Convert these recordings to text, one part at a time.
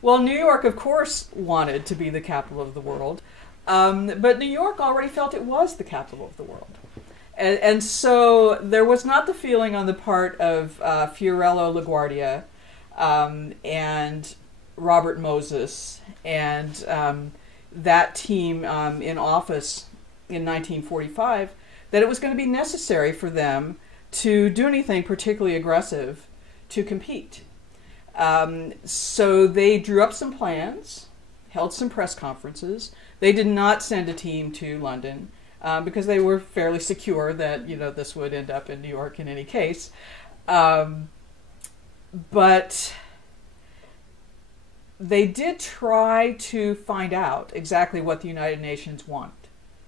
Well, New York, of course, wanted to be the capital of the world, but New York already felt it was the capital of the world. And so there was not the feeling on the part of Fiorello LaGuardia and Robert Moses and that team in office in 1945 that it was going to be necessary for them to do anything particularly aggressive to compete. So they drew up some plans, held some press conferences. They did not send a team to London because they were fairly secure that this would end up in New York in any case. But they did try to find out exactly what the United Nations want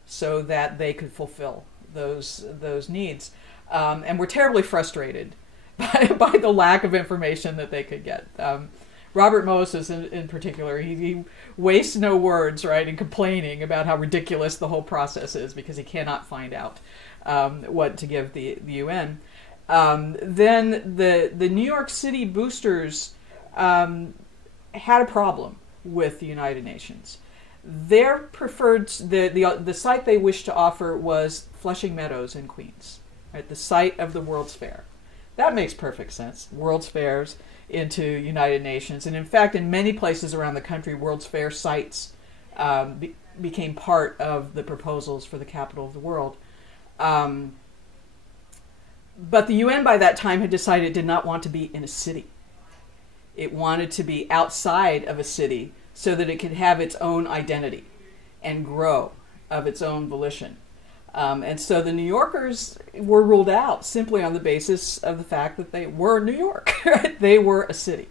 so that they could fulfill those needs, and were terribly frustrated by the lack of information that they could get. Robert Moses, in particular, he wastes no words, right, in complaining about how ridiculous the whole process is because he cannot find out what to give the UN. Then the New York City boosters had a problem with the United Nations. Their preferred, the site they wished to offer was Flushing Meadows in Queens, right, the site of the World's Fair. That makes perfect sense. World's Fairs into United Nations. And in fact, in many places around the country, World's Fair sites became part of the proposals for the capital of the world. But the UN by that time had decided it did not want to be in a city. It wanted to be outside of a city so that it could have its own identity and grow of its own volition. And so the New Yorkers were ruled out simply on the basis of the fact that they were New York. They were a city.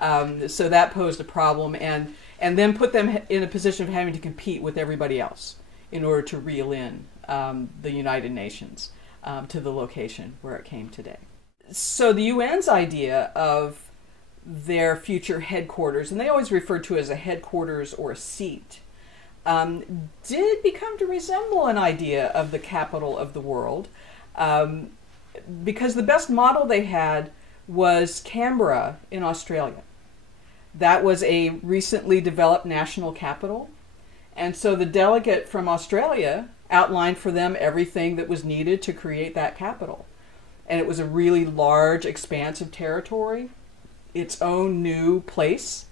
So that posed a problem and then put them in a position of having to compete with everybody else in order to reel in the United Nations to the location where it came today. So the UN's idea of their future headquarters, and they always referred to it as a headquarters or a seat, did become to resemble an idea of the capital of the world, because the best model they had was Canberra in Australia. That was a recently developed national capital, and so the delegate from Australia outlined for them everything that was needed to create that capital. And it was a really large expanse of territory, its own new place.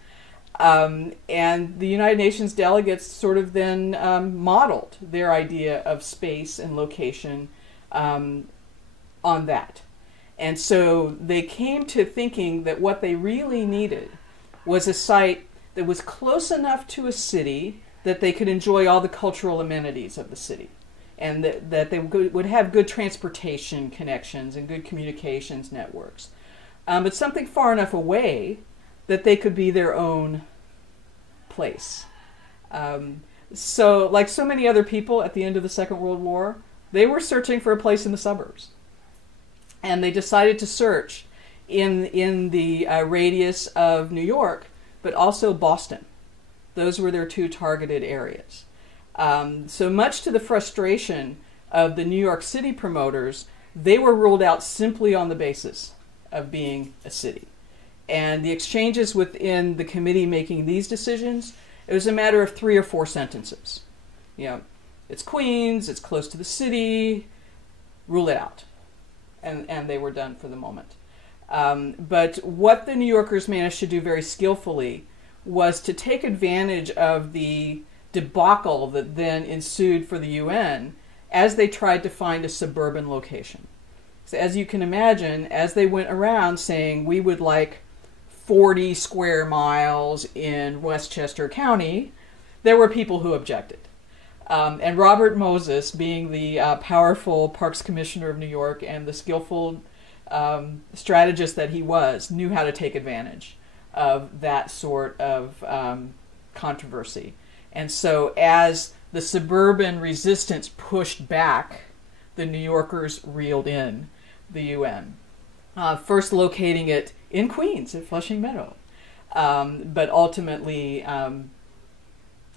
And the United Nations delegates sort of then modeled their idea of space and location on that. And so they came to thinking that what they really needed was a site that was close enough to a city that they could enjoy all the cultural amenities of the city, and that they would have good transportation connections and good communications networks. But something far enough away that they could be their own place. So like so many other people at the end of the Second World War, they were searching for a place in the suburbs. And they decided to search in the radius of New York, but also Boston. Those were their two targeted areas. So much to the frustration of the New York City promoters, they were ruled out simply on the basis of being a city. And the exchanges within the committee making these decisions, it was a matter of 3 or 4 sentences. It's Queens, it's close to the city, rule it out. And they were done for the moment. But what the New Yorkers managed to do very skillfully was to take advantage of the debacle that then ensued for the UN as they tried to find a suburban location. So as you can imagine, as they went around saying, we would like 40 square miles in Westchester County, there were people who objected. And Robert Moses, being the powerful Parks Commissioner of New York and the skillful strategist that he was, knew how to take advantage of that sort of controversy. And so as the suburban resistance pushed back, the New Yorkers reeled in the UN. First locating it in Queens at Flushing Meadow, but ultimately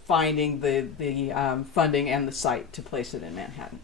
finding the funding and the site to place it in Manhattan.